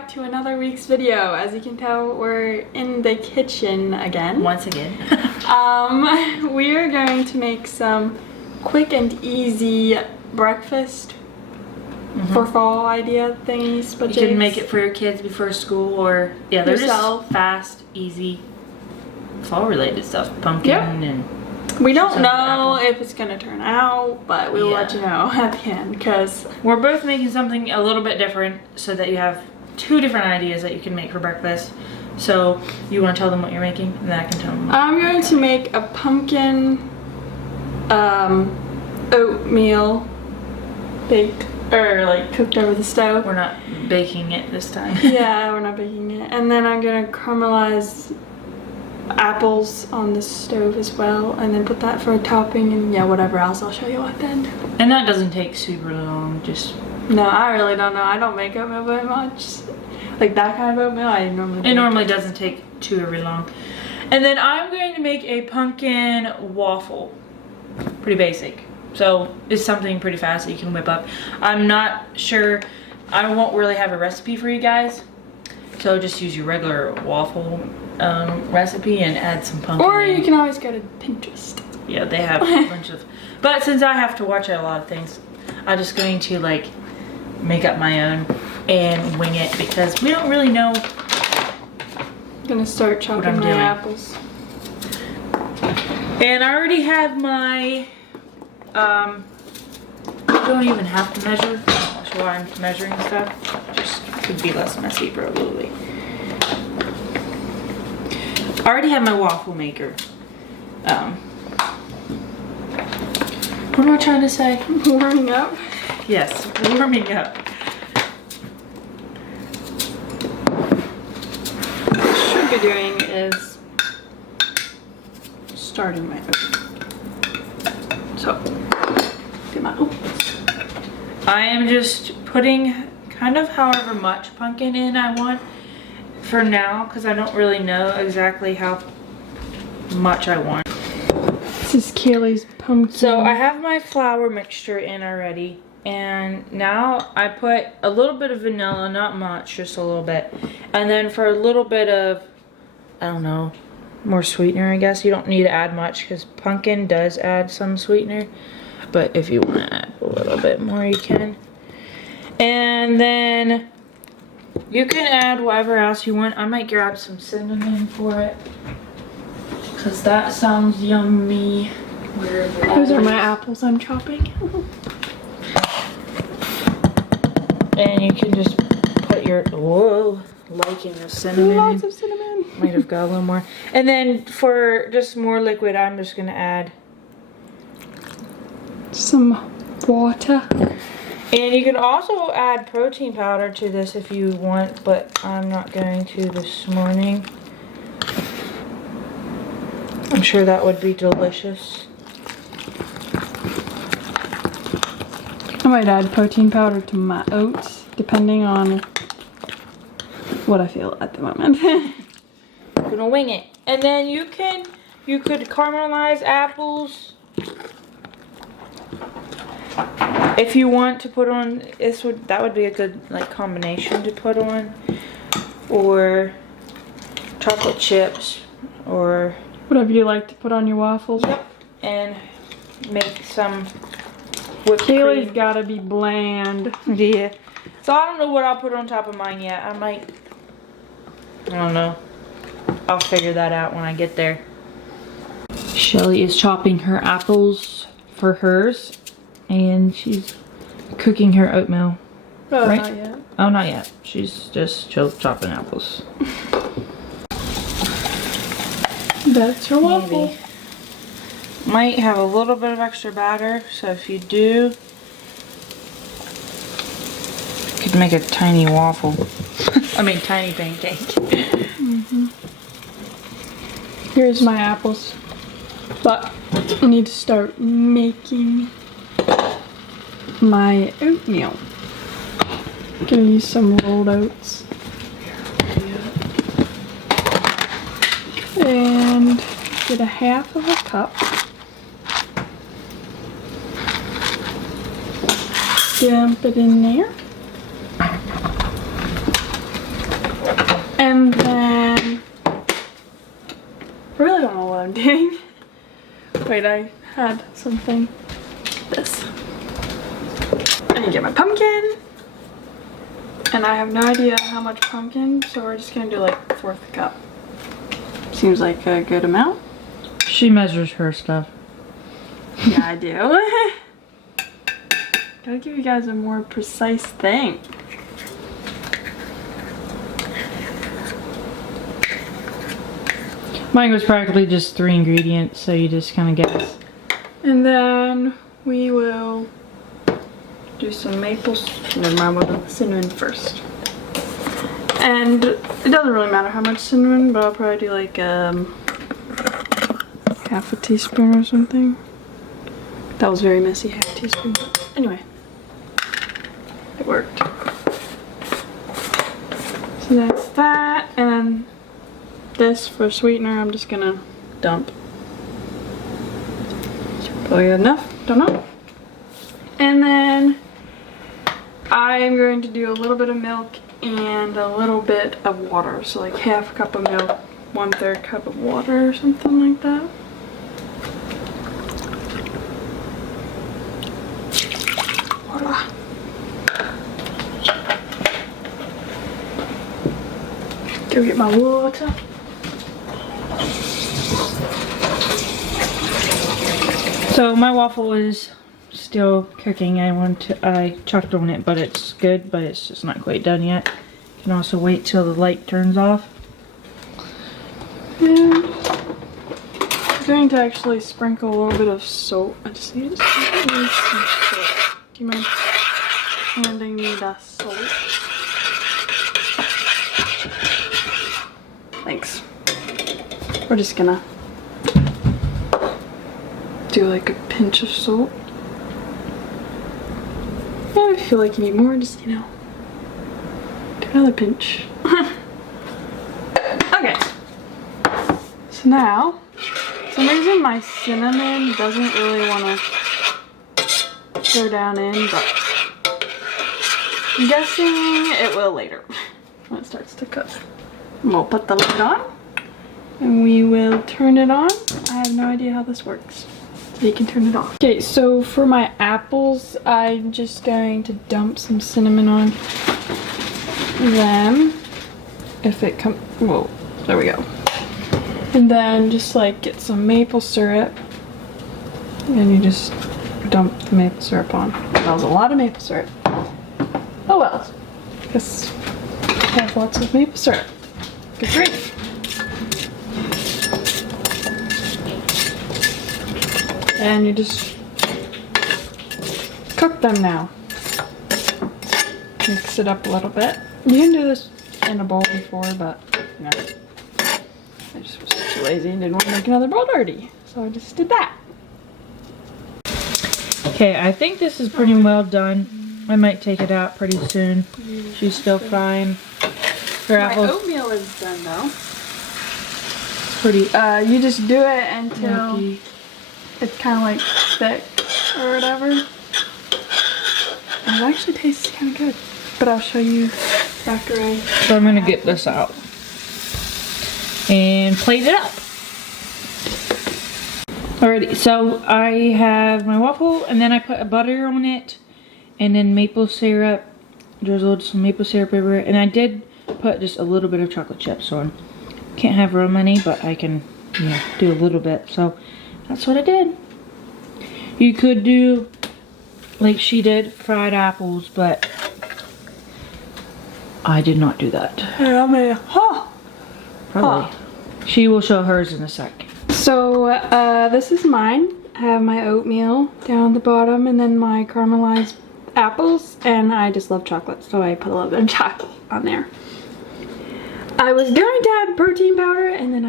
back to another week's video. As you can tell, we're in the kitchen again. Once again. We are going to make some quick and easy breakfast for fall idea thingies. But you can make it for your kids before school, or yeah, they're yourself. Just fast, easy, fall related stuff. Pumpkin and we don't know if it's gonna turn out, but we'll let you know at the end because we're both making something a little bit different so that you have two different ideas that you can make for breakfast. So you want to tell them what you're making, and then I can tell them. I'm going to make a pumpkin oatmeal baked or like cooked over the stove. We're not baking it this time. Yeah, we're not baking it. And then I'm gonna caramelize apples on the stove as well, and then put that for a topping, and yeah, whatever else I'll show you at the end. And that doesn't take super long. Just no, I really don't know. I don't make oatmeal very much. Like that kind of oatmeal, I normally. It normally doesn't take too very long. And then I'm going to make a pumpkin waffle. Pretty basic. So it's something pretty fast that you can whip up. I'm not sure. I won't really have a recipe for you guys. So just use your regular waffle recipe and add some pumpkin. Or you can always go to Pinterest. Yeah, they have a bunch of. But since I have to watch a lot of things, I'm just going to like make up my own and wing it because we don't really know. I'm gonna start chopping my apples. And I already have my. You don't even have to measure. That's why I'm measuring stuff. Just could be less messy probably. I already have my waffle maker. What am I trying to say? Warming up? Yes, warming up. What I should be doing is starting my oven. So, get my I am just putting kind of however much pumpkin in I want for now because I don't really know exactly how much I want. This is Kaylee's pumpkin. So I have my flour mixture in already, and now I put a little bit of vanilla, not much, just a little bit. And then for a little bit of, I don't know, more sweetener, I guess. You don't need to add much because pumpkin does add some sweetener, but if you want to add a little bit more, you can. And then you can add whatever else you want. I might grab some cinnamon for it because that sounds yummy. Those are my apples I'm chopping. And you can just put your, whoa, liking the cinnamon. Lots of cinnamon. Might have got a little more. And then for just more liquid, I'm just gonna add some water. And you can also add protein powder to this if you want, but I'm not going to this morning. I'm sure that would be delicious. I might add protein powder to my oats, depending on what I feel at the moment. I'm gonna wing it. And then you could caramelize apples. If you want to put on that would be a good like combination to put on, or chocolate chips, or whatever you like to put on your waffles. Yep. And make some whipped Kaylee's cream. gotta be bland. Yeah. So I don't know what I'll put on top of mine yet. I don't know. I'll figure that out when I get there. Shelly is chopping her apples for hers, and she's cooking her oatmeal. Oh, right? not yet. Oh, not yet. She's just chopping apples. That's your waffle. Maybe. Might have a little bit of extra batter, so if you do, you could make a tiny waffle. I mean, tiny pancake. Here's my apples. But I need to start making my oatmeal. Gonna use some rolled oats. And get a half of a cup. Dump it in there. really don't know what I'm doing. Wait, I had something. This. I need to get my pumpkin. And I have no idea how much pumpkin, so we're just gonna do like a fourth cup. Seems like a good amount. She measures her stuff. Yeah, I do. Gotta give you guys a more precise thing. Mine was practically just 3 ingredients, so you just kind of guess. And then we will do some maple, never mind, we'll do the cinnamon first. And it doesn't really matter how much cinnamon, but I'll probably do like half a teaspoon or something. That was very messy, half a teaspoon. Anyway, it worked. So that's that, and this for sweetener I'm just gonna dump. Probably good enough, don't know. And then I'm going to do a little bit of milk and a little bit of water. So like half a cup of milk, 1/3 cup of water or something like that. Voila. Go get my water. So my waffle is still cooking. I chucked on it, but it's good, but it's just not quite done yet. You can also wait till the light turns off. And I'm going to actually sprinkle a little bit of salt. I just need some salt. Do you mind handing me the salt? Thanks. We're just gonna do like a pinch of salt. And if you feel like you need more, just, you know, do another pinch. Okay. So now, for some reason my cinnamon doesn't really want to go down in, but I'm guessing it will later when it starts to cook. And we'll put the lid on and we will turn it on. I have no idea how this works. So you can turn it off. Okay, so for my apples, I'm just going to dump some cinnamon on them. If it comes, whoa, there we go. And then just like get some maple syrup. And you just dump the maple syrup on. That was a lot of maple syrup. Oh well, because I have lots of maple syrup. Good grief. And you just cook them now. Mix it up a little bit. You can do this in a bowl before, but you know, I just was too lazy and didn't want to make another bowl dirty. So I just did that. Okay, I think this is pretty well done. I might take it out pretty soon. She's still frying her apples. My oatmeal is done though. It's pretty You just do it until milky. it's kind of like thick or whatever. And it actually tastes kind of good. But I'll show you after I... So I'm gonna get this out and plate it up. Alrighty, so I have my waffle and then I put a butter on it and then maple syrup, drizzled some maple syrup over it, and I did put just a little bit of chocolate chips on. Can't have real many, but I can, you know, do a little bit. So that's what I did. You could do, like she did, fried apples, but I did not do that. Yeah, I'm a... Huh! Probably. She will show hers in a sec. So, this is mine. I have my oatmeal down at the bottom and then my caramelized apples, and I just love chocolate, so I put a little bit of chocolate on there. I was going to add protein powder and then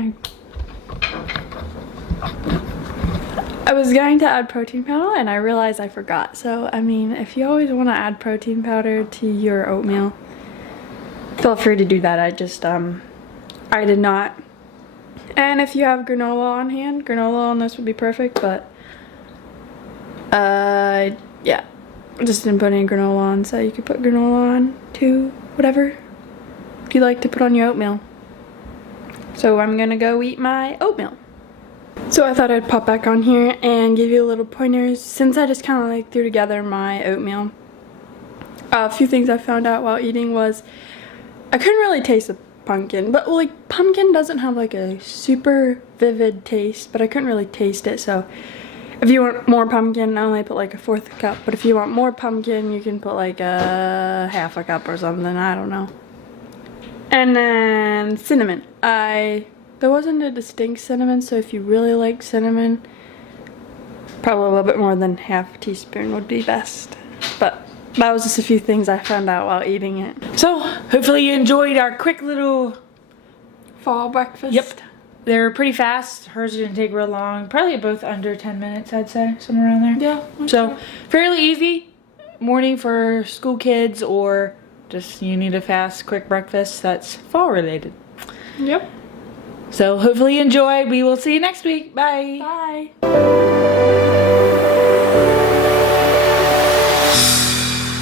I was going to add protein powder and I realized I forgot. So, I mean, if you always want to add protein powder to your oatmeal, feel free to do that. I just, I did not. And if you have granola on hand, granola on this would be perfect, but yeah, I just didn't put any granola on, so you could put granola on too, whatever you like to put on your oatmeal. So I'm gonna go eat my oatmeal. So I thought I'd pop back on here and give you a little pointers since I just kind of like threw together my oatmeal. A few things I found out while eating was I couldn't really taste the pumpkin, but like pumpkin doesn't have like a super vivid taste, but I couldn't really taste it. So if you want more pumpkin, I only put like a 1/4 cup, but if you want more pumpkin, you can put like a 1/2 cup or something, I don't know. And then cinnamon. There wasn't a distinct cinnamon, so if you really like cinnamon, probably a little bit more than 1/2 teaspoon would be best. But that was just a few things I found out while eating it. So, hopefully you enjoyed our quick little Fall breakfast. Yep. They're pretty fast. Hers didn't take real long. Probably both under 10 minutes, I'd say. Somewhere around there. Yeah. So, fairly easy morning for school kids or just you need a fast, quick breakfast that's fall related. Yep. So, hopefully you enjoy. We will see you next week. Bye. Bye.